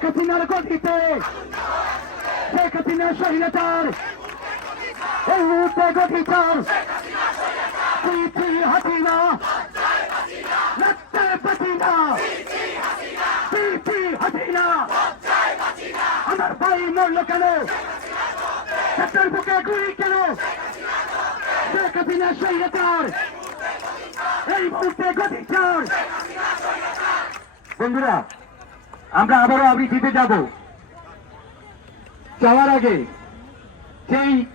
শেখ হাসিনার গতিতে শেখ হাসিনার স্বৈরাচার এই মুহূর্তে গঠিত পিপি হাসিনা। পারিনা পিপি হাসিনা। আমার ভাই মরল কেন? সেটার বুকে গুলি কেন? শেখ হাসিনা স্বৈরাচার এই মুহূর্তে গঠিত বন্ধুরা আমরা আবারও আবৃত্তিতে যাব। যাওয়ার আগে সেই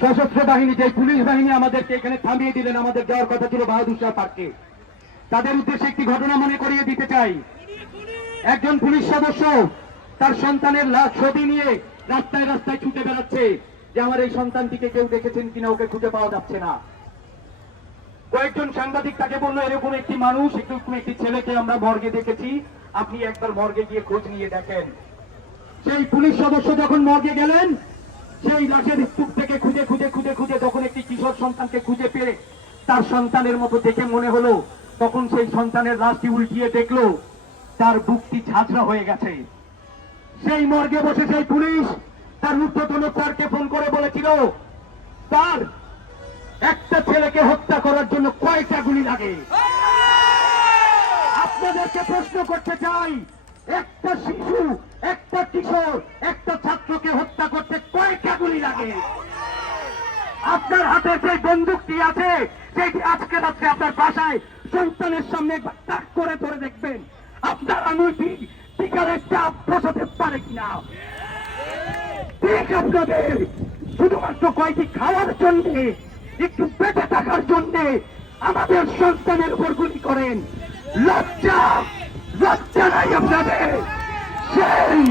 সশস্ত্র বাহিনী যে পুলিশ বাহিনী আমাদেরকে এখানে থামিয়ে দিলেন। আমাদের যাওয়ার কথা ছিল বাহাদুর শাহ পার্কে। তাদের উদ্দেশ্যে একটি ঘটনা মনে করিয়ে দিতে চাই। একজন পুলিশ সদস্য তার সন্তানের লাশ ছবি নিয়ে রাস্তায় রাস্তায় ছুটে বেড়াচ্ছে। যে আমার এই সন্তানটিকে কেউ দেখেছেন কিনা, ওকে খুঁজে পাওয়া যাচ্ছে না। কয়েকজন সাংবাদিক তাকে বলল, এরকম একটি মানুষ, এরকম একটি ছেলেকে আমরা মর্গে দেখেছি। আপনি একবার মর্গে গিয়ে খোঁজ নিয়ে দেখেন। সেই পুলিশ সদস্য যখন মর্গে গেলেন সেই লাশের স্তূপ থেকে খুঁজে খুঁজে খুঁজে খুঁজে যখন একটি কিশোর সন্তানকে খুঁজে পেয়ে তার সন্তানের মতো দেখে মনে হলো তখন সেই সন্তানের লাশটি উল্টিয়ে দেখল তার বুকটি ঝাঁঝরা হয়ে গেছে। সেই মর্গে বসে সেই পুলিশ তার ঊর্ধ্বতন স্যারকে ফোন করে বলেছিল তার একটা ছেলেকে হত্যা করার জন্য কয়টা গুলি লাগে? আপনাদেরকে প্রশ্ন করতে চাই। একটা শিশু, একটা কিশোর, একটা ছাত্রকে হত্যা করতে কয়টা গুলি লাগে? আপনার হাতে যে বন্দুকটি আছে, সেটি আজকে রাত্রে আপনার বাসায় সন্তানের সামনে তাক করে ধরে দেখবেন। আপনার আঙুলটি টিকারের চাপ বসাতে পারে কিনা? ঠিক আপনাদের, শুধুমাত্র কয়েকটি খাওয়ার জন্যে, একটু বেঁচে থাকার জন্যে আমাদের সন্তানের উপর গুলি করেন। লজ্জা লজ্জা নাই আপনাদের সেই